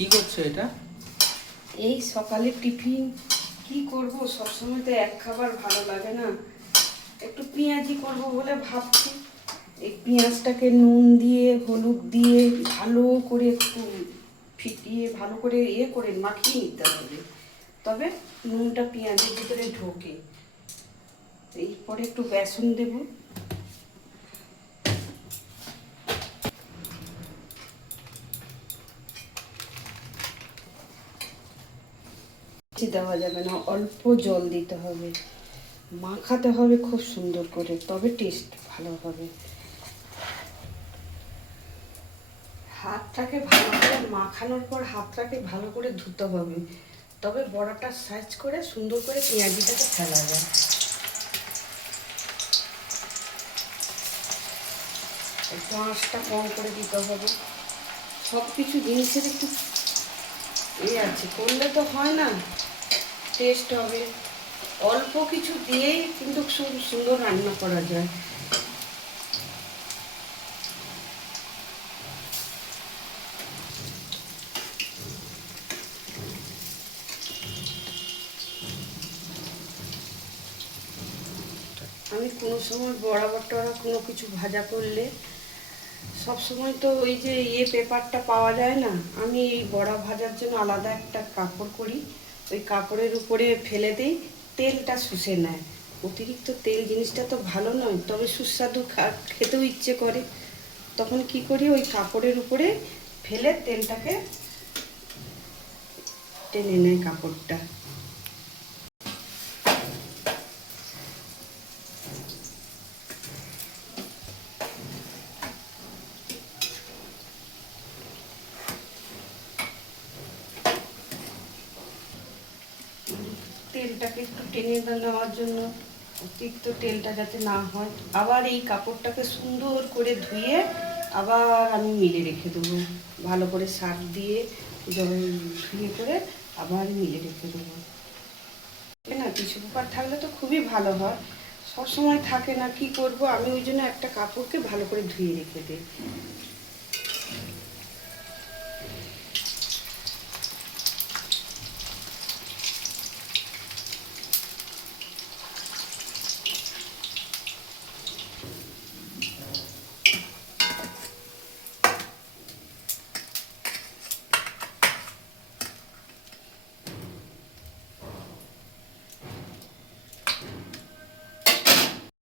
কি করছো এটা? এই সকালে টিফিন কি করব, সবসময় তো এক খাবার ভালো লাগে না, একটু পেঁয়াজি করব বলে ভাবছি। এই পেঁয়াজটাকে নুন দিয়ে হলুদ দিয়ে ভালো করে একটু ফিটিয়ে ভালো করে করে মাখিয়ে নিতে হবে, তবে নুনটা পেঁয়াজের ভিতরে ঢোকে। এরপরে একটু বেসন দেব, দেওয়া যাবে না, অল্প জল দিতে হবে, মাখাতে হবে খুব সুন্দর করে, তবে টেস্ট ভালো হবে। হাতটাকে ভালো করে মাখানোর পর হাতটাকে ভালো করে ধুতে হবে, তবে বড়াটা সাইজ করে সুন্দর করে পেঁয়াজিটাকে ফেলা যায়। একটু আঁচটা কম করে দিতে হবে, সব কিছু জিনিসের একটু আছে, করলে তো হয় না, টেস্ট হবে। অল্প কিছু দিয়েই কিন্তু খুব সুন্দর রান্না করা যায়। আমি কোনো সময় বড়া টড়া কোনো কিছু ভাজা করলে সব সময় তো ওই যে পেপারটা পাওয়া যায় না, আমি এই বড়া ভাজার জন্য আলাদা একটা কাপড় করি, ওই কাপড়ের উপরে ফেলে দিই, তেলটা শুষে নেয়। অতিরিক্ত তেল জিনিসটা তো ভালো নয়, তবে সুস্বাদু খেতেও ইচ্ছে করে, তখন কি করি ওই কাপড়ের উপরে ফেলে তেলটাকে টেনে নেয় কাপড়টা। তেলটাকে একটু টেনে নেওয়ার জন্য, অতিরিক্ত তেলটা যাতে না হয়, আবার এই কাপড়টাকে সুন্দর করে ধুয়ে আবার আমি মিলে রেখে দেবো, ভালো করে সার্ফ দিয়ে জল ধুয়ে করে আবার মিলে রেখে দেবো। না টিস্যু পেপার থাকলে তো খুবই ভালো হয়, সবসময় থাকে না, কি করব, আমি ওই জন্য একটা কাপড়কে ভালো করে ধুয়ে রেখে দিই।